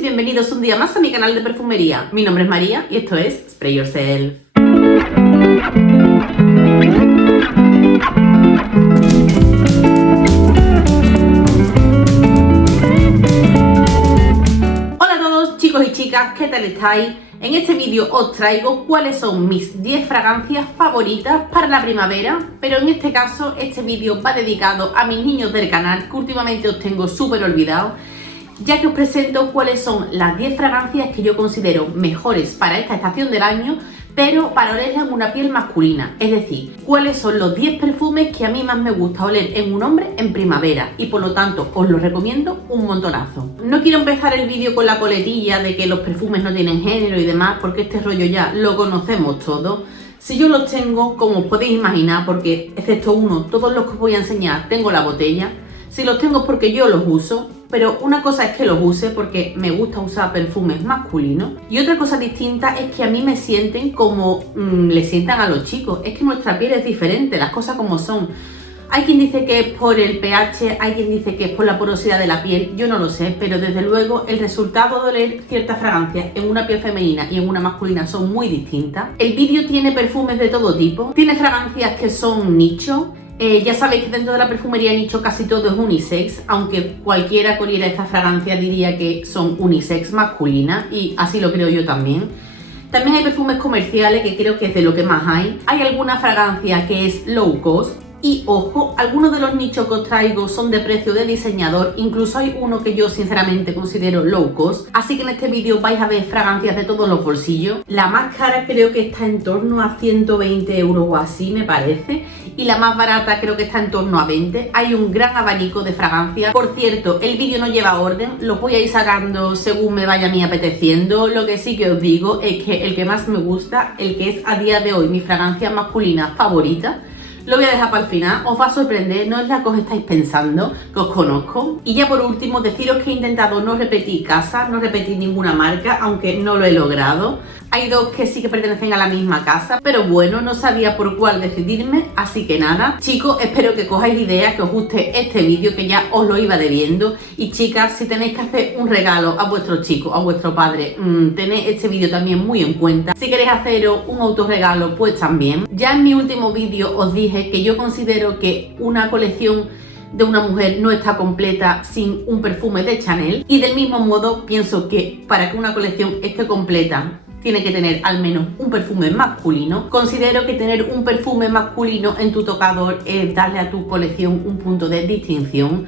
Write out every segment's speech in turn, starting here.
y bienvenidos un día más a mi canal de perfumería. Mi nombre es María y esto es Spray Yourself. Hola a todos chicos y chicas, ¿qué tal estáis? En este vídeo os traigo cuáles son mis 10 fragancias favoritas para la primavera, pero en este caso este vídeo va dedicado a mis niños del canal que últimamente os tengo súper olvidados, ya que os presento cuáles son las 10 fragancias que yo considero mejores para esta estación del año, pero para olerla en una piel masculina, es decir, cuáles son los 10 perfumes que a mí más me gusta oler en un hombre en primavera y por lo tanto os los recomiendo un montonazo. No quiero empezar el vídeo con la coletilla de que los perfumes no tienen género y demás, porque este rollo ya lo conocemos todos. Si yo los tengo, como os podéis imaginar, porque excepto uno, todos los que os voy a enseñar tengo la botella. Si los tengo es porque yo los uso, pero una cosa es que los use porque me gusta usar perfumes masculinos y otra cosa distinta es que a mí me sienten como le sientan a los chicos. Es que nuestra piel es diferente, las cosas como son. Hay quien dice que es por el pH, hay quien dice que es por la porosidad de la piel, yo no lo sé, pero desde luego el resultado de oler ciertas fragancias en una piel femenina y en una masculina son muy distintas. El vídeo tiene perfumes de todo tipo, tiene fragancias que son nicho. Ya sabéis que dentro de la perfumería nicho casi todo es unisex, aunque cualquiera que oliera esta fragancia diría que son unisex masculinas y así lo creo yo también. También hay perfumes comerciales que creo que es de lo que más hay. Hay alguna fragancia que es low cost y ojo, algunos de los nichos que os traigo son de precio de diseñador, incluso hay uno que yo sinceramente considero low cost, así que en este vídeo vais a ver fragancias de todos los bolsillos. La más cara creo que está en torno a 120 euros o así me parece, y la más barata creo que está en torno a 20. Hay un gran abanico de fragancias. Por cierto, el vídeo no lleva orden, los voy a ir sacando según me vaya a mí apeteciendo. Lo que sí que os digo es que el que más me gusta, el que es a día de hoy mi fragancia masculina favorita, lo voy a dejar para el final, os va a sorprender, no es la que os estáis pensando, que os conozco. Y ya por último, deciros que he intentado no repetir casa, no repetir ninguna marca, aunque no lo he logrado. Hay dos que sí que pertenecen a la misma casa, pero bueno, no sabía por cuál decidirme, así que nada. Chicos, espero que cojáis idea, que os guste este vídeo, que ya os lo iba debiendo. Y chicas, si tenéis que hacer un regalo a vuestros chicos, a vuestro padre, tened este vídeo también muy en cuenta. Si queréis haceros un autorregalo, pues también. Ya en mi último vídeo os dije que yo considero que una colección de una mujer no está completa sin un perfume de Chanel, y del mismo modo pienso que para que una colección esté completa tiene que tener al menos un perfume masculino. Considero que tener un perfume masculino en tu tocador es darle a tu colección un punto de distinción.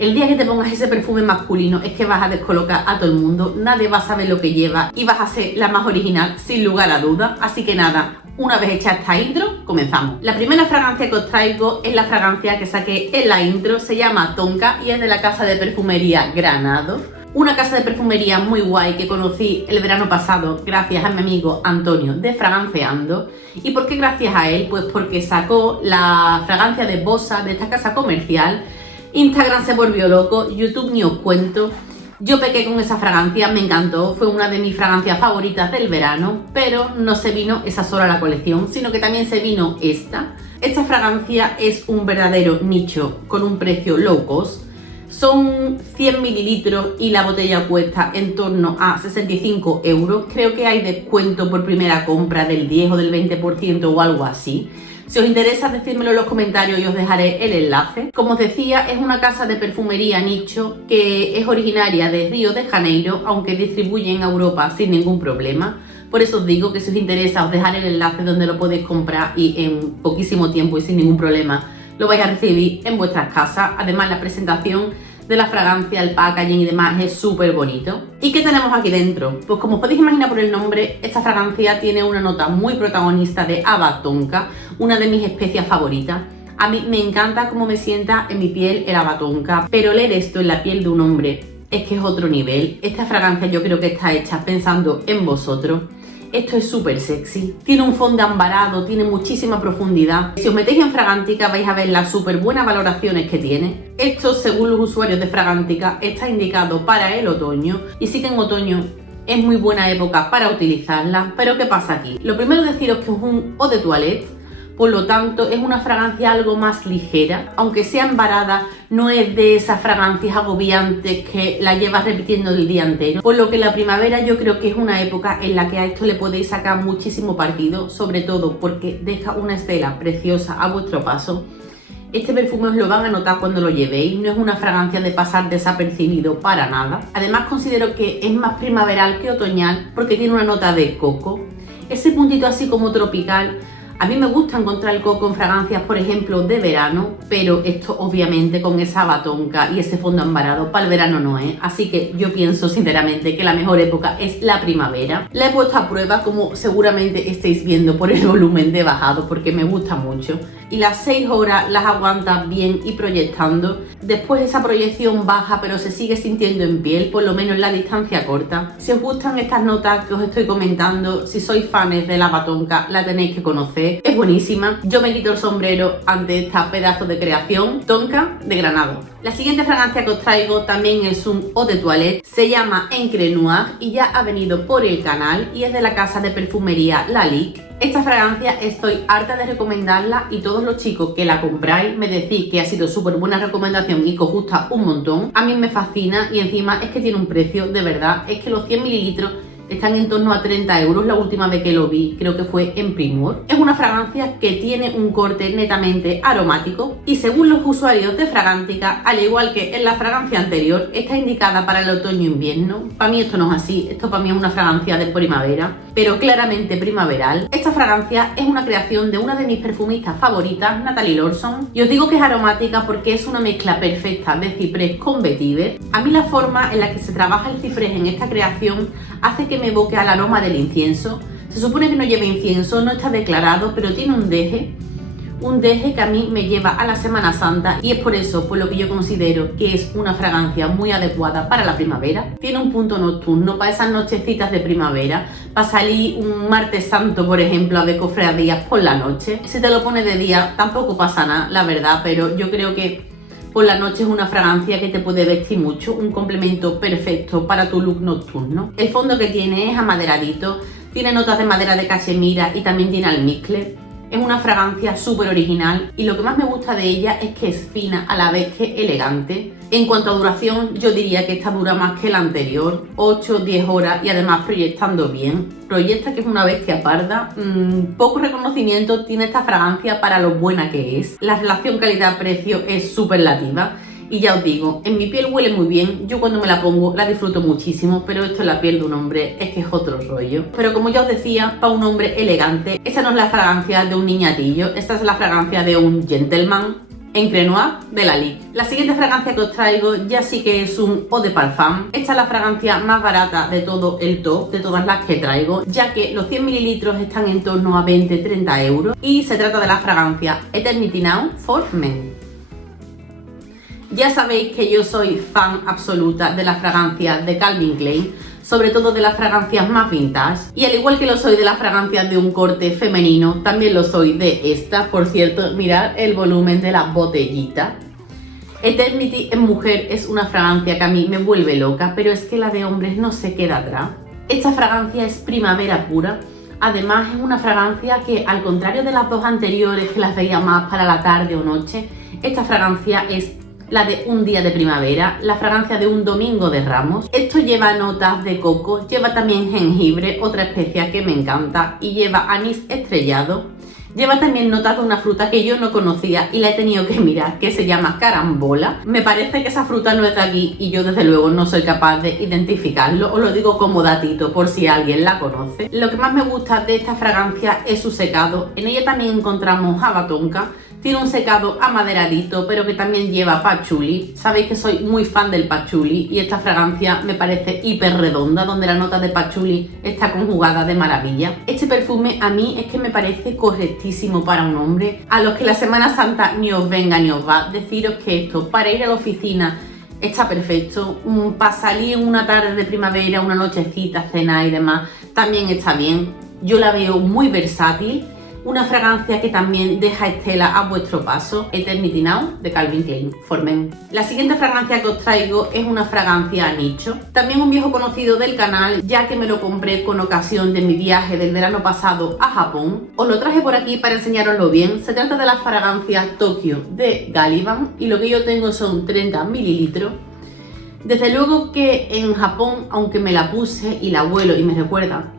El día que te pongas ese perfume masculino es que vas a descolocar a todo el mundo, nadie va a saber lo que lleva y vas a ser la más original sin lugar a dudas. Así que nada, una vez hecha esta intro, comenzamos. La primera fragancia que os traigo es la fragancia que saqué en la intro, se llama Tonka y es de la casa de perfumería Granado. Una casa de perfumería muy guay que conocí el verano pasado gracias a mi amigo Antonio de Fraganciando. ¿Y por qué gracias a él? Pues porque sacó la fragancia de Bossa de esta casa comercial. Instagram se volvió loco, YouTube ni os cuento. Yo pequé con esa fragancia, me encantó, fue una de mis fragancias favoritas del verano, pero no se vino esa sola a la colección, sino que también se vino esta. Esta fragancia es un verdadero nicho con un precio low cost. Son 100 mililitros y la botella cuesta en torno a 65 euros. Creo que hay descuento por primera compra del 10 o del 20% o algo así. Si os interesa, decídmelo en los comentarios y os dejaré el enlace. Como os decía, es una casa de perfumería nicho que es originaria de Río de Janeiro, aunque distribuye en Europa sin ningún problema. Por eso os digo que si os interesa, os dejaré el enlace donde lo podéis comprar y en poquísimo tiempo y sin ningún problema lo vais a recibir en vuestras casas. Además, la presentación de la fragancia, el packaging y demás es súper bonito. ¿Y qué tenemos aquí dentro? Pues como os podéis imaginar por el nombre, esta fragancia tiene una nota muy protagonista de haba tonka, una de mis especias favoritas. A mí me encanta cómo me sienta en mi piel el haba tonka, pero leer esto en la piel de un hombre es que es otro nivel. Esta fragancia yo creo que está hecha pensando en vosotros. Esto es súper sexy, tiene un fondo ambarado, tiene muchísima profundidad. Si os metéis en Fragántica vais a ver las súper buenas valoraciones que tiene. Esto, según los usuarios de Fragántica, está indicado para el otoño y sí que en otoño es muy buena época para utilizarla. Pero ¿qué pasa aquí? Lo primero deciros que es un eau de toilette, por lo tanto es una fragancia algo más ligera. Aunque sea embarada, no es de esas fragancias agobiantes que la llevas repitiendo el día entero. Por lo que la primavera yo creo que es una época en la que a esto le podéis sacar muchísimo partido, sobre todo porque deja una estela preciosa a vuestro paso. Este perfume os lo van a notar cuando lo llevéis, no es una fragancia de pasar desapercibido para nada. Además considero que es más primaveral que otoñal porque tiene una nota de coco. Ese puntito así como tropical. A mí me gusta encontrar el coco en fragancias, por ejemplo, de verano, pero esto obviamente con esa batonca y ese fondo embarado para el verano no es. Así que yo pienso sinceramente que la mejor época es la primavera. La he puesto a prueba, como seguramente estáis viendo por el volumen de bajado, porque me gusta mucho. Y las 6 horas las aguanta bien y proyectando. Después esa proyección baja, pero se sigue sintiendo en piel, por lo menos en la distancia corta. Si os gustan estas notas que os estoy comentando, si sois fans de la batonca, la tenéis que conocer. Es buenísima. Yo me quito el sombrero ante esta pedazo de creación. Tonka de Granado. La siguiente fragancia que os traigo también es un eau de toilette. Se llama Encre Noir y ya ha venido por el canal y es de la casa de perfumería Lalique. Esta fragancia estoy harta de recomendarla y todos los chicos que la compráis me decís que ha sido súper buena recomendación y que os gusta un montón. A mí me fascina y encima es que tiene un precio, de verdad, es que los 100 mililitros están en torno a 30 euros la última vez que lo vi, creo que fue en Primor. Es una fragancia que tiene un corte netamente aromático y según los usuarios de Fragántica, al igual que en la fragancia anterior, está indicada para el otoño-invierno. Para mí esto no es así, esto para mí es una fragancia de primavera, pero claramente primaveral. Esta fragancia es una creación de una de mis perfumistas favoritas, Natalie Lorson, y os digo que es aromática porque es una mezcla perfecta de ciprés con vetiver. A mí la forma en la que se trabaja el ciprés en esta creación hace que me evoque al aroma del incienso. Se supone que no lleva incienso, no está declarado, pero tiene un deje que a mí me lleva a la Semana Santa y es por eso por lo que yo considero que es una fragancia muy adecuada para la primavera. Tiene un punto nocturno para esas nochecitas de primavera, para salir un martes santo, por ejemplo, a ver cofradías por la noche. Si te lo pones de día tampoco pasa nada, la verdad, pero yo creo que por la noche es una fragancia que te puede vestir mucho, un complemento perfecto para tu look nocturno. El fondo que tiene es amaderadito, tiene notas de madera de cachemira y también tiene almizcle. Es una fragancia súper original y lo que más me gusta de ella es que es fina a la vez que elegante. En cuanto a duración, yo diría que esta dura más que la anterior, 8-10 horas y además proyectando bien. Proyecta que es una bestia parda. Poco reconocimiento tiene esta fragancia para lo buena que es. La relación calidad-precio es superlativa. Y ya os digo, en mi piel huele muy bien, yo cuando me la pongo la disfruto muchísimo, pero esto en la piel de un hombre es que es otro rollo. Pero como ya os decía, para un hombre elegante, esta no es la fragancia de un niñatillo, esta es la fragancia de un gentleman. Encre Noir de Lalique. La siguiente fragancia que os traigo ya sí que es un eau de parfum. Esta es la fragancia más barata de todo el top, de todas las que traigo, ya que los 100 mililitros están en torno a 20-30 euros y se trata de la fragancia Eternity Now for Men. Ya sabéis que yo soy fan absoluta de las fragancias de Calvin Klein, sobre todo de las fragancias más vintage, y al igual que lo soy de las fragancias de un corte femenino, también lo soy de esta. Por cierto, mirad el volumen de la botellita. Eternity en mujer es una fragancia que a mí me vuelve loca, pero es que la de hombres no se queda atrás. Esta fragancia es primavera pura. Además es una fragancia que, al contrario de las dos anteriores que las veía más para la tarde o noche, esta fragancia es la de un día de primavera, la fragancia de un domingo de Ramos. Esto lleva notas de coco, lleva también jengibre, otra especia que me encanta, y lleva anís estrellado. Lleva también notas de una fruta que yo no conocía y la he tenido que mirar, que se llama carambola. Me parece que esa fruta no es de aquí y yo desde luego no soy capaz de identificarlo, os lo digo como datito por si alguien la conoce. Lo que más me gusta de esta fragancia es su secado. En ella también encontramos java tonka. Tiene un secado amaderadito, pero que también lleva patchouli. Sabéis que soy muy fan del patchouli y esta fragancia me parece hiper redonda, donde la nota de patchouli está conjugada de maravilla. Este perfume a mí es que me parece correctísimo para un hombre. A los que la Semana Santa ni os venga ni os va, deciros que esto para ir a la oficina está perfecto, para salir en una tarde de primavera, una nochecita, cenar y demás, también está bien. Yo la veo muy versátil. una fragancia que también deja estela a vuestro paso, Eternity Now de Calvin Klein For Men. La siguiente fragancia que os traigo es una fragancia a nicho, también un viejo conocido del canal, ya que me lo compré con ocasión de mi viaje del verano pasado a Japón. Os lo traje por aquí para enseñaroslo bien. Se trata de la fragancia Tokyo de Galiban y lo que yo tengo son 30 mililitros. Desde luego que en Japón, aunque me la puse y la huelo y me recuerda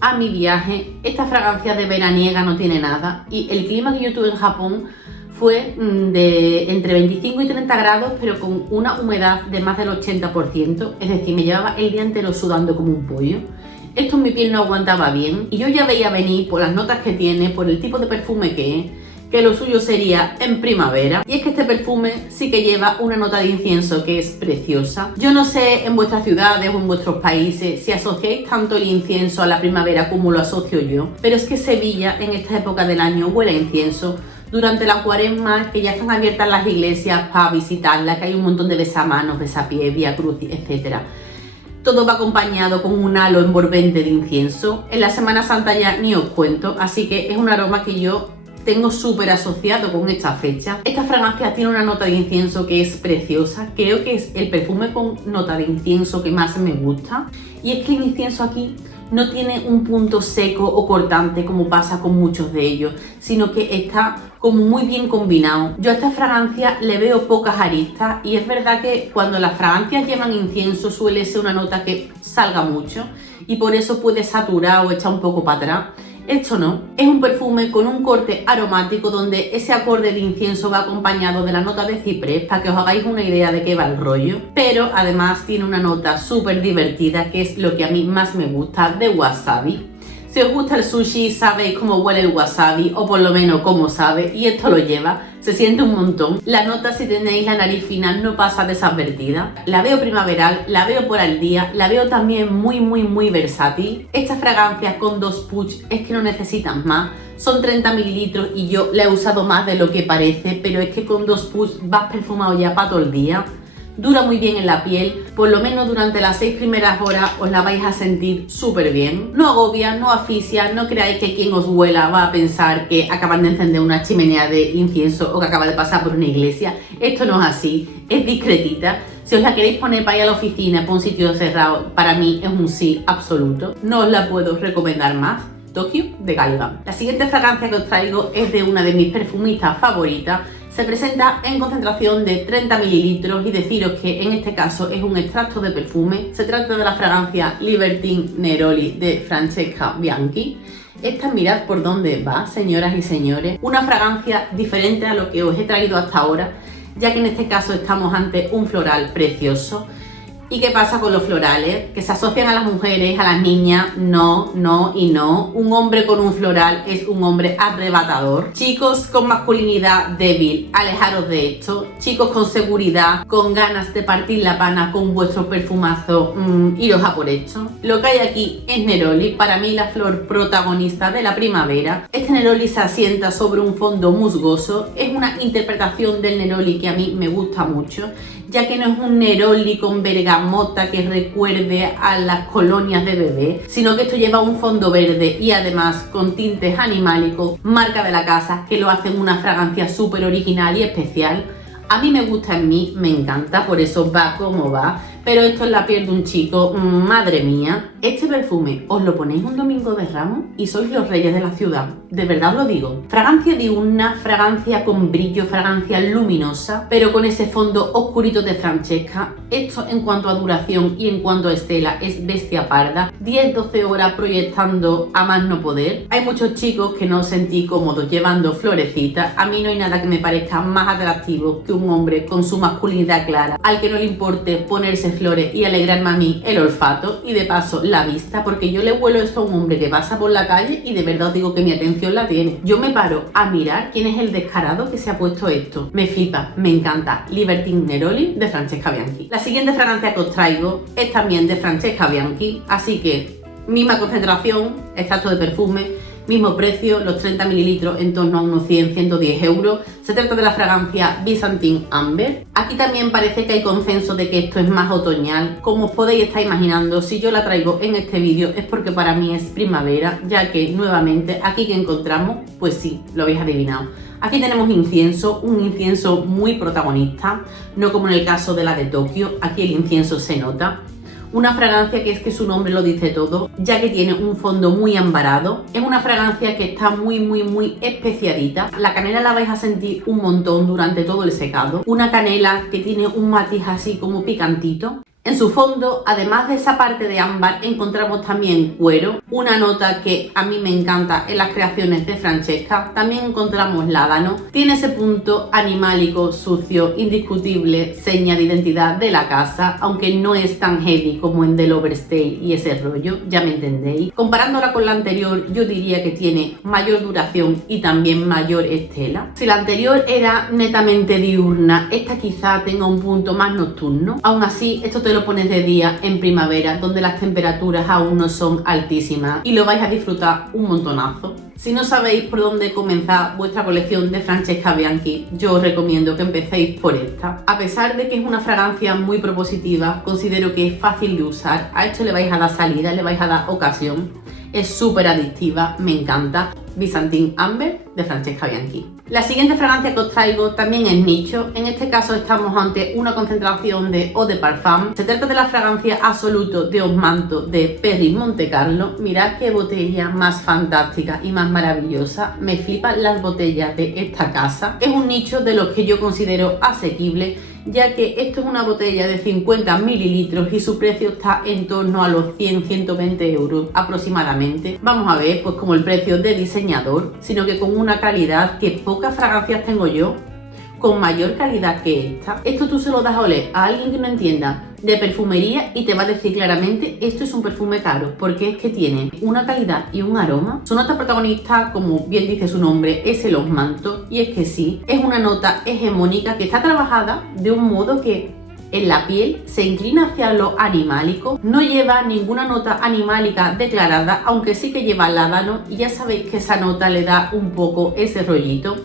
a mi viaje, esta fragancia de veraniega no tiene nada, y el clima que yo tuve en Japón fue de entre 25 y 30 grados, pero con una humedad de más del 80%, es decir, me llevaba el día entero sudando como un pollo. Esto en mi piel no aguantaba bien y yo ya veía venir por las notas que tiene, por el tipo de perfume que es, que lo suyo sería en primavera. Y es que este perfume sí que lleva una nota de incienso que es preciosa. Yo no sé en vuestras ciudades o en vuestros países si asociáis tanto el incienso a la primavera como lo asocio yo, pero es que Sevilla en esta época del año huele a incienso. Durante la cuaresma, que ya están abiertas las iglesias para visitarlas, que hay un montón de besamanos, besapiés, vía crucis, etc. Todo va acompañado con un halo envolvente de incienso. En la Semana Santa ya ni os cuento, así que es un aroma que yo tengo súper asociado con esta fecha. Esta fragancia tiene una nota de incienso que es preciosa. Creo que es el perfume con nota de incienso que más me gusta. Y es que el incienso aquí no tiene un punto seco o cortante como pasa con muchos de ellos, sino que está como muy bien combinado. Yo a esta fragancia le veo pocas aristas y es verdad que cuando las fragancias llevan incienso suele ser una nota que salga mucho y por eso puede saturar o echar un poco para atrás. Esto no, es un perfume con un corte aromático donde ese acorde de incienso va acompañado de la nota de ciprés para que os hagáis una idea de qué va el rollo, pero además tiene una nota súper divertida que es lo que a mí más me gusta, de wasabi. Si os gusta el sushi, sabéis cómo huele el wasabi, o por lo menos cómo sabe, y esto lo lleva, se siente un montón. La nota, si tenéis la nariz fina, no pasa desadvertida. La veo primaveral, la veo por al día, la veo también muy versátil. Esta fragancia con 2 push es que no necesitan más. Son 30 mililitros y yo la he usado más de lo que parece, pero es que con 2 push vas perfumado ya para todo el día. Dura muy bien en la piel, por lo menos durante las 6 primeras horas os la vais a sentir súper bien. No agobia, no asfixia, no creáis que quien os huela va a pensar que acaban de encender una chimenea de incienso o que acaba de pasar por una iglesia. Esto no es así, es discretita. Si os la queréis poner para ir a la oficina, para un sitio cerrado, para mí es un sí absoluto. No os la puedo recomendar más. Tokyo de Galiban. La siguiente fragancia que os traigo es de una de mis perfumistas favoritas. Se presenta en concentración de 30 mililitros y deciros que en este caso es un extracto de perfume. Se trata de la fragancia Libertine Neroli de Francesca Bianchi. Esta, mirad por dónde va, señoras y señores. Una fragancia diferente a lo que os he traído hasta ahora, ya que en este caso estamos ante un floral precioso. ¿Y qué pasa con los florales? Que se asocian a las mujeres, a las niñas. No, no y no. Un hombre con un floral es un hombre arrebatador. Chicos con masculinidad débil, alejaros de esto. Chicos con seguridad, con ganas de partir la pana con vuestro perfumazo, iros a por esto. Lo que hay aquí es Neroli, para mí la flor protagonista de la primavera. Este Neroli se asienta sobre un fondo musgoso. Es una interpretación del Neroli que a mí me gusta mucho, ya que no es un Neroli con bergamota que recuerde a las colonias de bebé, sino que esto lleva un fondo verde y además con tintes animálicos, marca de la casa, que lo hacen una fragancia súper original y especial. A mí me gusta, en mí me encanta, por eso va como va, pero esto es la piel de un chico, madre mía. Este perfume os lo ponéis un domingo de Ramos y sois los reyes de la ciudad, de verdad os lo digo. Fragancia diurna, fragancia con brillo, fragancia luminosa, pero con ese fondo oscurito de Francesca. Esto en cuanto a duración y en cuanto a estela es bestia parda, 10-12 horas proyectando a más no poder. Hay muchos chicos que no os sentí cómodos llevando florecitas. A mí no hay nada que me parezca más atractivo que un hombre con su masculinidad clara, al que no le importe ponerse flores y alegrarme a mí el olfato y de paso la vista, porque yo le huelo esto a un hombre que pasa por la calle y de verdad os digo que mi atención la tiene. Yo me paro a mirar quién es el descarado que se ha puesto esto. Me flipa, me encanta. Libertine Neroli de Francesca Bianchi. La siguiente fragancia que os traigo es también de Francesca Bianchi, así que misma concentración, extracto de perfume, Mismo precio, los 30 mililitros en torno a unos 100-110 euros. Se trata de la fragancia Byzantine Amber. Aquí también parece que hay consenso de que esto es más otoñal. Como os podéis estar imaginando, si yo la traigo en este vídeo es porque para mí es primavera, ya que nuevamente aquí que encontramos, pues sí, lo habéis adivinado. Aquí tenemos incienso, un incienso muy protagonista, no como en el caso de la de Tokio, aquí el incienso se nota. Una fragancia que es que su nombre lo dice todo, ya que tiene un fondo muy ambarado. Es una fragancia que está muy especiadita. La canela la vais a sentir un montón durante todo el secado. Una canela que tiene un matiz así como picantito. En su fondo, además de esa parte de ámbar, encontramos también cuero, una nota que a mí me encanta en las creaciones de Francesca. También encontramos ládano, tiene ese punto animálico, sucio, indiscutible, seña de identidad de la casa, aunque no es tan heavy como en The Overstay y ese rollo, ya me entendéis. Comparándola con la anterior, yo diría que tiene mayor duración y también mayor estela. Si la anterior era netamente diurna, esta quizá tenga un punto más nocturno. Aún así, esto te lo pones de día en primavera, donde las temperaturas aún no son altísimas y lo vais a disfrutar un montonazo. Si no sabéis por dónde comenzar vuestra colección de Francesca Bianchi, yo os recomiendo que empecéis por esta. A pesar de que es una fragancia muy propositiva, considero que es fácil de usar. A esto le vais a dar salida, le vais a dar ocasión. Es súper adictiva, me encanta. Byzantine Amber de Francesca Bianchi. La siguiente fragancia que os traigo también es nicho. En este caso estamos ante una concentración de Eau de Parfum. Se trata de la fragancia Absoluto de Osmanto de Perry Montecarlo. Mirad qué botella más fantástica y más maravillosa. Me flipan las botellas de esta casa. Es un nicho de los que yo considero asequible, ya que esto es una botella de 50 mililitros y su precio está en torno a los 100-120 euros aproximadamente. Vamos a ver, pues como el precio de diseñador, sino que con una calidad que pocas fragancias tengo yo con mayor calidad que esta. Esto tú se lo das a oler a alguien que no entienda de perfumería y te va a decir claramente esto es un perfume caro, porque es que tiene una calidad y un aroma. Su nota protagonista, como bien dice su nombre, es el osmanto, y es que sí, es una nota hegemónica que está trabajada de un modo que en la piel se inclina hacia lo animálico, no lleva ninguna nota animálica declarada, aunque sí que lleva ládano, y ya sabéis que esa nota le da un poco ese rollito.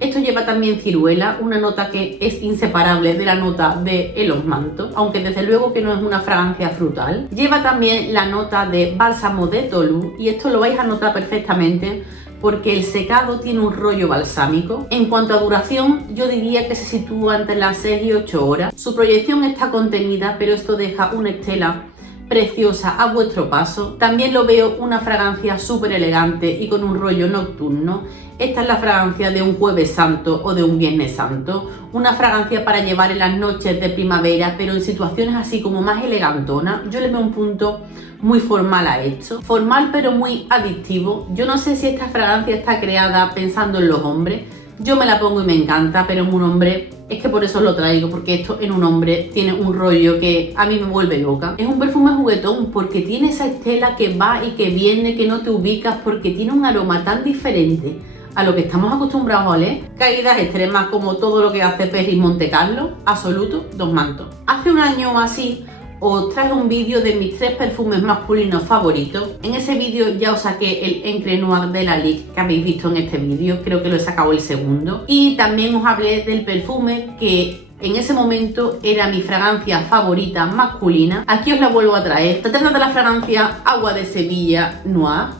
Esto lleva también ciruela, una nota que es inseparable de la nota de el osmanto, aunque desde luego que no es una fragancia frutal. Lleva también la nota de bálsamo de tolú, y esto lo vais a notar perfectamente porque el secado tiene un rollo balsámico. En cuanto a duración, yo diría que se sitúa entre las 6 y 8 horas. Su proyección está contenida, pero esto deja una estela preciosa a vuestro paso. También lo veo una fragancia súper elegante y con un rollo nocturno. Esta es la fragancia de un Jueves Santo o de un Viernes Santo. Una fragancia para llevar en las noches de primavera, pero en situaciones así como más elegantonas. Yo le veo un punto muy formal a esto. Formal pero muy adictivo. Yo no sé si esta fragancia está creada pensando en los hombres. Yo me la pongo y me encanta, pero en un hombre es que por eso lo traigo, porque esto en un hombre tiene un rollo que a mí me vuelve loca. Es un perfume juguetón porque tiene esa estela que va y que viene, que no te ubicas, porque tiene un aroma tan diferente a lo que estamos acostumbrados a oler. Caídas extremas como todo lo que hace Perry Montecarlo, Absoluto de Osmanto. Hace un año o así os traje un vídeo de mis 3 perfumes masculinos favoritos. En ese vídeo ya os saqué el Encre Noir de Lalique que habéis visto en este vídeo, creo que lo he sacado el segundo. Y también os hablé del perfume que en ese momento era mi fragancia favorita masculina. Aquí os la vuelvo a traer. Se trata de la fragancia Agua de Sevilla Noir.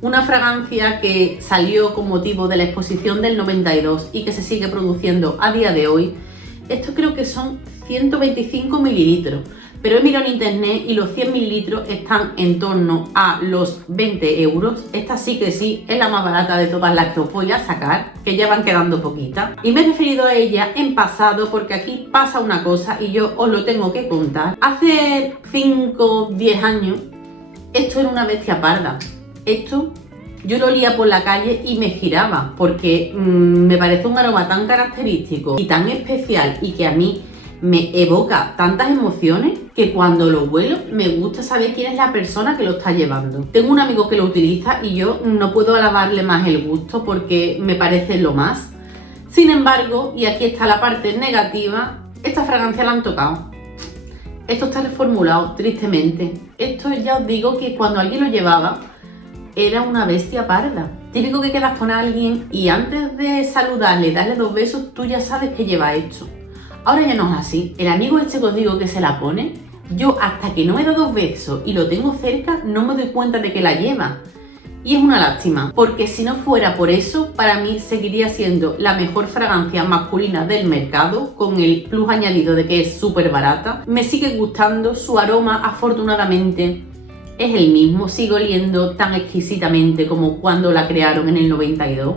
Una fragancia que salió con motivo de la exposición del 92 y que se sigue produciendo a día de hoy. Esto creo que son 125 mililitros. Pero he mirado en internet y los 100 mililitros están en torno a los 20 euros. Esta sí que sí es la más barata de todas las que os voy a sacar, que ya van quedando poquitas. Y me he referido a ella en pasado porque aquí pasa una cosa y yo os lo tengo que contar. Hace 5 o 10 años esto era una bestia parda. Esto yo lo olía por la calle y me giraba porque me parece un aroma tan característico y tan especial y que a mí me evoca tantas emociones que cuando lo huelo me gusta saber quién es la persona que lo está llevando. Tengo un amigo que lo utiliza y yo no puedo alabarle más el gusto porque me parece lo más. Sin embargo, y aquí está la parte negativa, esta fragancia la han tocado. Esto está reformulado, tristemente. Esto ya os digo que cuando alguien lo llevaba, era una bestia parda. Típico que quedas con alguien y antes de saludarle, darle 2 besos, tú ya sabes que lleva hecho. Ahora ya no es así. El amigo este que os digo que se la pone, yo hasta que no me da 2 besos y lo tengo cerca, no me doy cuenta de que la lleva. Y es una lástima, porque si no fuera por eso, para mí seguiría siendo la mejor fragancia masculina del mercado, con el plus añadido de que es súper barata. Me sigue gustando, su aroma afortunadamente es el mismo, sigue oliendo tan exquisitamente como cuando la crearon en el 92.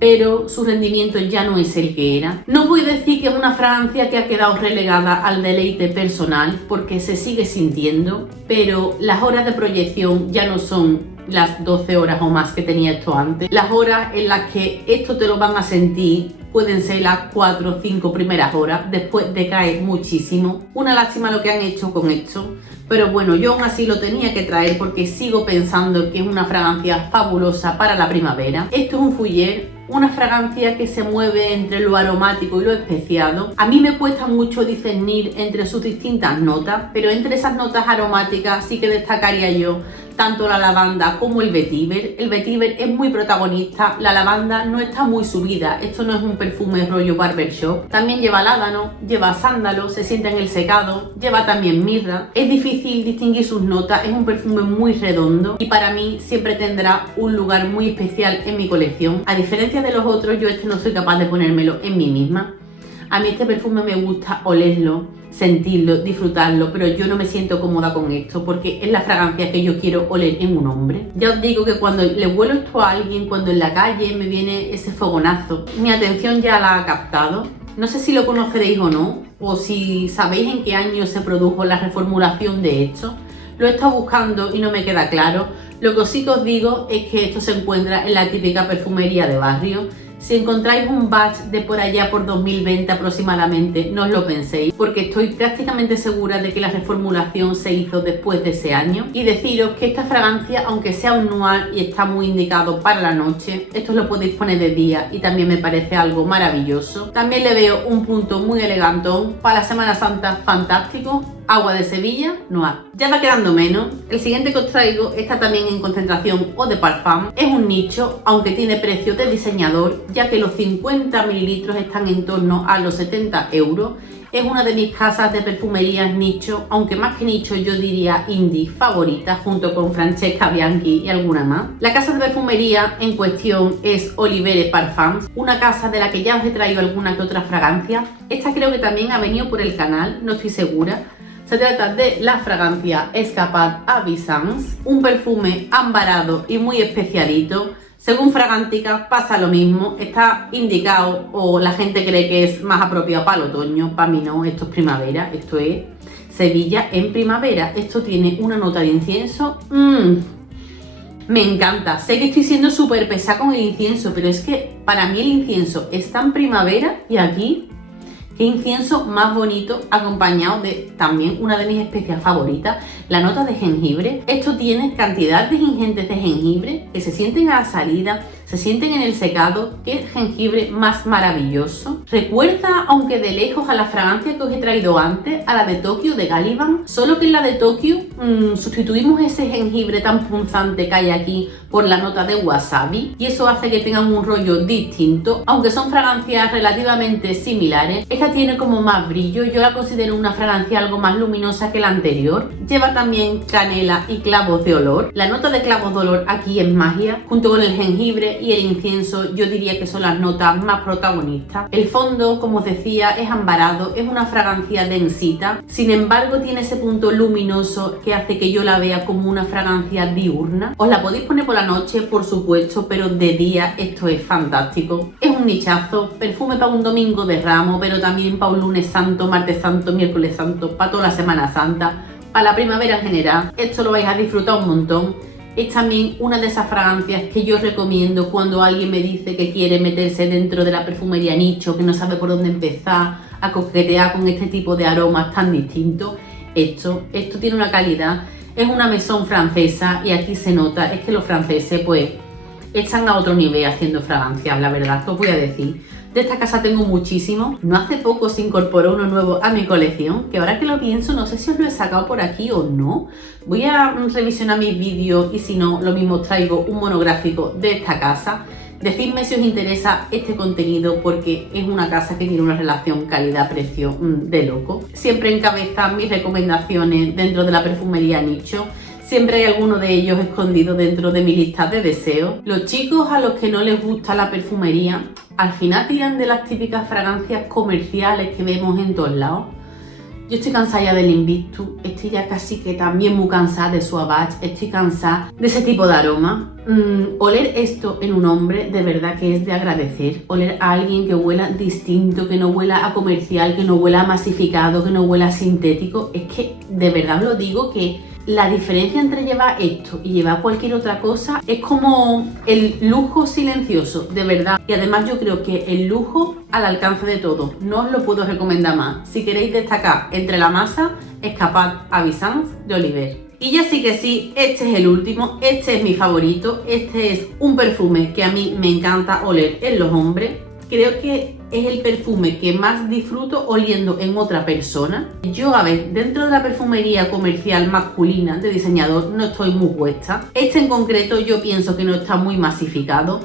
Pero su rendimiento ya no es el que era. No voy a decir que es una fragancia que ha quedado relegada al deleite personal, porque se sigue sintiendo, pero las horas de proyección ya no son las 12 horas o más que tenía esto antes. Las horas en las que esto te lo van a sentir pueden ser las 4 o 5 primeras horas, después decae muchísimo. Una lástima lo que han hecho con esto, pero bueno, yo aún así lo tenía que traer porque sigo pensando que es una fragancia fabulosa para la primavera. Esto es un Fougère, una fragancia que se mueve entre lo aromático y lo especiado. A mí me cuesta mucho discernir entre sus distintas notas, pero entre esas notas aromáticas sí que destacaría yo tanto la lavanda como el vetiver. El vetiver es muy protagonista, la lavanda no está muy subida, esto no es un perfume rollo barbershop. También lleva ládano, lleva sándalo, se siente en el secado, lleva también mirra. Es difícil distinguir sus notas, es un perfume muy redondo y para mí siempre tendrá un lugar muy especial en mi colección. A diferencia de los otros, yo no soy capaz de ponérmelo en mí misma. A mí este perfume me gusta olerlo, sentirlo, disfrutarlo, pero yo no me siento cómoda con esto porque es la fragancia que yo quiero oler en un hombre. Ya os digo que cuando le huelo esto a alguien, cuando en la calle me viene ese fogonazo, mi atención ya la ha captado. No sé si lo conoceréis o no, o si sabéis en qué año se produjo la reformulación de esto. Lo he estado buscando y no me queda claro. Lo que sí que os digo es que esto se encuentra en la típica perfumería de barrio. Si encontráis un batch de por allá por 2020 aproximadamente, no os lo penséis, porque estoy prácticamente segura de que la reformulación se hizo después de ese año. Y deciros que esta fragancia, aunque sea un noir y está muy indicado para la noche, esto lo podéis poner de día y también me parece algo maravilloso. También le veo un punto muy elegantón para la Semana Santa, fantástico. Agua de Sevilla, noir. Ya va quedando menos. El siguiente que os traigo está también en concentración eau de parfum. Es un nicho, aunque tiene precio de diseñador, ya que los 50 mililitros están en torno a los 70 euros. Es una de mis casas de perfumerías nicho, aunque más que nicho yo diría indie favorita, junto con Francesca Bianchi y alguna más. La casa de perfumería en cuestión es Olivere Parfums, una casa de la que ya os he traído alguna que otra fragancia. Esta creo que también ha venido por el canal, no estoy segura. Se trata de la fragancia Escapade Avisance, un perfume ambarado y muy especialito. Según Fragántica pasa lo mismo, está indicado o la gente cree que es más apropiado para el otoño, para mí no, esto es primavera, esto es Sevilla en primavera. Esto tiene una nota de incienso, me encanta. Sé que estoy siendo súper pesada con el incienso, pero es que para mí el incienso es tan primavera y aquí... Qué incienso más bonito, acompañado de también una de mis especias favoritas, la nota de jengibre. Esto tiene cantidad de ingentes de jengibre que se sienten a la salida, se sienten en el secado. Qué jengibre más maravilloso. Recuerda, aunque de lejos, a la fragancia que os he traído antes, a la de Tokio de Galiban, solo que en la de Tokio sustituimos ese jengibre tan punzante que hay aquí por la nota de wasabi y eso hace que tengan un rollo distinto. Aunque son fragancias relativamente similares, esta tiene como más brillo. Yo la considero una fragancia algo más luminosa que la anterior. Lleva también canela y clavos de olor. La nota de clavos de olor aquí es magia, junto con el jengibre y el incienso. Yo diría que son las notas más protagonistas. El fondo, como os decía, es ambarado, es una fragancia densita, sin embargo tiene ese punto luminoso que hace que yo la vea como una fragancia diurna. Os la podéis poner por la noche, por supuesto, pero de día esto es fantástico. Es un nichazo, perfume para un domingo de Ramos, pero también para un lunes santo, martes santo, miércoles santo, para toda la Semana Santa, para la primavera en general. Esto lo vais a disfrutar un montón. Es también una de esas fragancias que yo recomiendo cuando alguien me dice que quiere meterse dentro de la perfumería nicho, que no sabe por dónde empezar a coquetear con este tipo de aromas tan distintos. Esto tiene una calidad. Es una maison francesa y aquí se nota, es que los franceses pues están a otro nivel haciendo fragancias, la verdad, que os voy a decir. De esta casa tengo muchísimo. No hace poco se incorporó uno nuevo a mi colección, que ahora que lo pienso no sé si os lo he sacado por aquí o no. Voy a revisionar mis vídeos y si no, lo mismo traigo un monográfico de esta casa. Decidme si os interesa este contenido porque es una casa que tiene una relación calidad-precio de loco. Siempre encabeza mis recomendaciones dentro de la perfumería nicho. Siempre hay alguno de ellos escondido dentro de mi lista de deseos. Los chicos a los que no les gusta la perfumería, al final tiran de las típicas fragancias comerciales que vemos en todos lados. Yo estoy cansada ya del Invictus, estoy ya casi que también muy cansada de Sauvage, estoy cansada de ese tipo de aroma. Oler esto en un hombre de verdad que es de agradecer. Oler a alguien que huela distinto, que no huela a comercial, que no huela a masificado, que no huela a sintético. Es que de verdad lo digo que la diferencia entre llevar esto y llevar cualquier otra cosa es como el lujo silencioso, de verdad. Y además yo creo que el lujo al alcance de todos. No os lo puedo recomendar más. Si queréis destacar entre la masa, Escapade Avisance de Oliver. Y ya sí que sí, este es el último, este es mi favorito. Este es un perfume que a mí me encanta oler en los hombres. Creo que es el perfume que más disfruto oliendo en otra persona. Yo, a ver, dentro de la perfumería comercial masculina de diseñador no estoy muy puesta. Este en concreto yo pienso que no está muy masificado.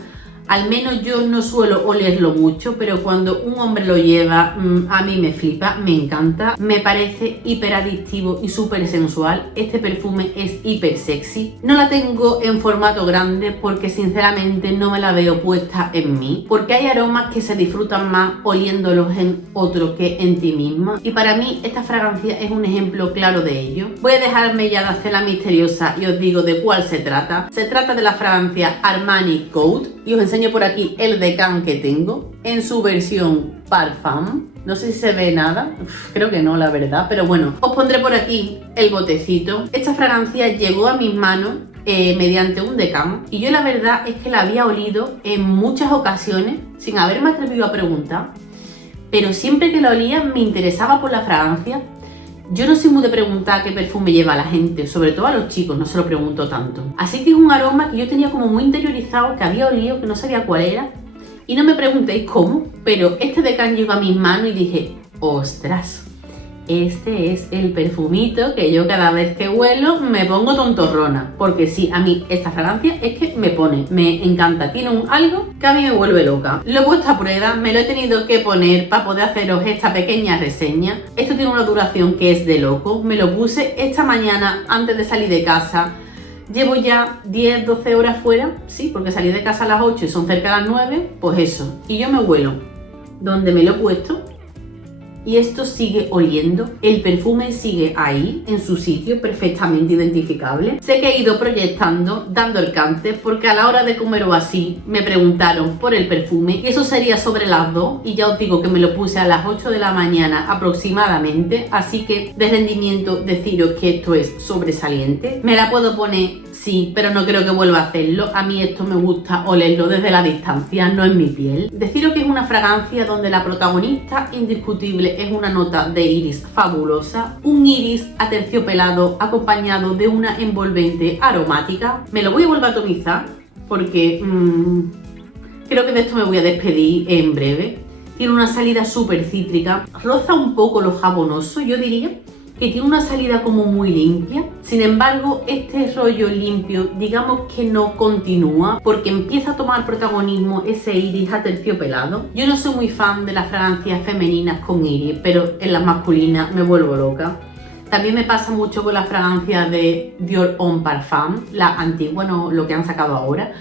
Al menos yo no suelo olerlo mucho, pero cuando un hombre lo lleva, a mí me flipa, me encanta. Me parece hiper adictivo y súper sensual. Este perfume es hiper sexy. No la tengo en formato grande porque sinceramente no me la veo puesta en mí. Porque hay aromas que se disfrutan más oliéndolos en otro que en ti misma. Y para mí esta fragancia es un ejemplo claro de ello. Voy a dejarme ya de hacer la misteriosa y os digo de cuál se trata. Se trata de la fragancia Armani Code. Y os enseño por aquí el decán que tengo en su versión Parfum. No sé si se ve nada, creo que no, la verdad, pero bueno, os pondré por aquí el botecito. Esta fragancia llegó a mis manos mediante un decán y yo la verdad es que la había olido en muchas ocasiones sin haberme atrevido a preguntar, pero siempre que la olía me interesaba por la fragancia. Yo no soy muy de preguntar qué perfume lleva la gente, sobre todo a los chicos, no se lo pregunto tanto. Así que es un aroma que yo tenía como muy interiorizado, que había olido, que no sabía cuál era. Y no me preguntéis cómo, pero este decán llegó a mis manos y dije, ostras, este es el perfumito que yo cada vez que huelo me pongo tontorrona. Porque sí, a mí esta fragancia es que me encanta, tiene un algo que a mí me vuelve loca. Lo he puesto a prueba, me lo he tenido que poner para poder haceros esta pequeña reseña. Esto tiene una duración que es de loco, me lo puse esta mañana antes de salir de casa. Llevo ya 10-12 horas fuera, sí, porque salí de casa a las 8 y son cerca de las 9, pues eso. Y yo me huelo donde me lo he puesto y esto sigue oliendo, el perfume sigue ahí, en su sitio, perfectamente identificable. Sé que he ido proyectando, dando el cante, porque a la hora de comer o así me preguntaron por el perfume y eso sería sobre las 2 y ya os digo que me lo puse a las 8 de la mañana aproximadamente, así que de rendimiento deciros que esto es sobresaliente. Me la puedo poner, sí, pero no creo que vuelva a hacerlo. A mí esto me gusta olerlo desde la distancia, no en mi piel. Deciros que es una fragancia donde la protagonista indiscutible es una nota de iris fabulosa, un iris aterciopelado acompañado de una envolvente aromática. Me lo voy a volver a atomizar porque creo que de esto me voy a despedir en breve. Tiene una salida súper cítrica, roza un poco lo jabonoso, yo diría que tiene una salida como muy limpia. Sin embargo, este rollo limpio, digamos que no continúa porque empieza a tomar protagonismo ese iris aterciopelado. Yo no soy muy fan de las fragancias femeninas con iris, pero en las masculinas me vuelvo loca. También me pasa mucho con la fragancia de Dior Homme Parfum, la antigua, no lo que han sacado ahora,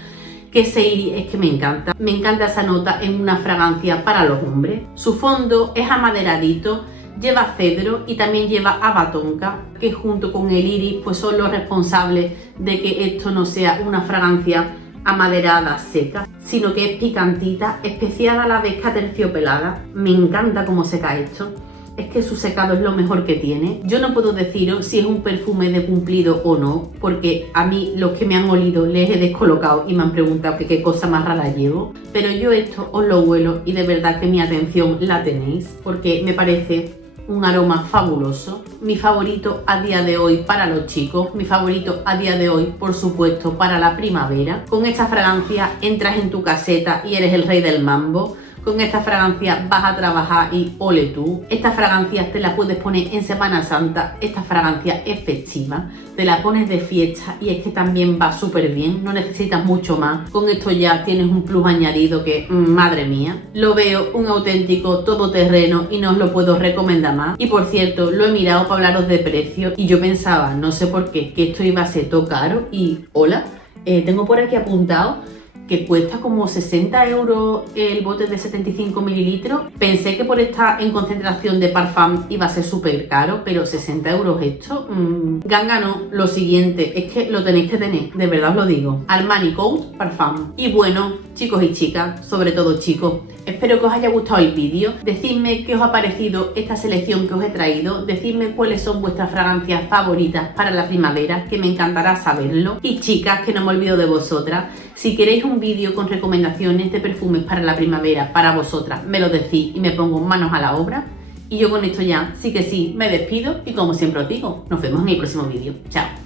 que ese iris es que me encanta. Me encanta esa nota en una fragancia para los hombres. Su fondo es amaderadito, lleva cedro y también lleva abatonca, que junto con el iris pues son los responsables de que esto no sea una fragancia amaderada seca, sino que es picantita, especiada a la vez que aterciopelada. Me encanta cómo seca esto. Es que su secado es lo mejor que tiene. Yo no puedo deciros si es un perfume de cumplido o no, porque a mí los que me han olido les he descolocado y me han preguntado que qué cosa más rara llevo. Pero yo esto os lo huelo y de verdad que mi atención la tenéis, porque me parece un aroma fabuloso. Mi favorito a día de hoy para los chicos, mi favorito a día de hoy por supuesto para la primavera. Con esta fragancia entras en tu caseta y eres el rey del mambo. Con esta fragancia vas a trabajar y ole tú. Esta fragancia te la puedes poner en Semana Santa. Esta fragancia es festiva. Te la pones de fiesta y es que también va súper bien. No necesitas mucho más. Con esto ya tienes un plus añadido que, madre mía. Lo veo un auténtico todoterreno y no os lo puedo recomendar más. Y por cierto, lo he mirado para hablaros de precio y yo pensaba, no sé por qué, que esto iba a ser todo caro. Y hola, tengo por aquí apuntado que cuesta como 60 euros el bote de 75 mililitros. Pensé que por estar en concentración de parfum iba a ser súper caro, pero 60 euros esto. Gángano, lo siguiente, es que lo tenéis que tener, de verdad os lo digo. Armani Code Parfum. Y bueno, chicos y chicas, sobre todo chicos, espero que os haya gustado el vídeo. Decidme qué os ha parecido esta selección que os he traído. Decidme cuáles son vuestras fragancias favoritas para la primavera, que me encantará saberlo. Y chicas, que no me olvido de vosotras, si queréis un vídeo con recomendaciones de perfumes para la primavera para vosotras, me lo decís y me pongo manos a la obra. Y yo con esto ya, sí que sí, me despido y como siempre os digo, nos vemos en el próximo vídeo. Chao.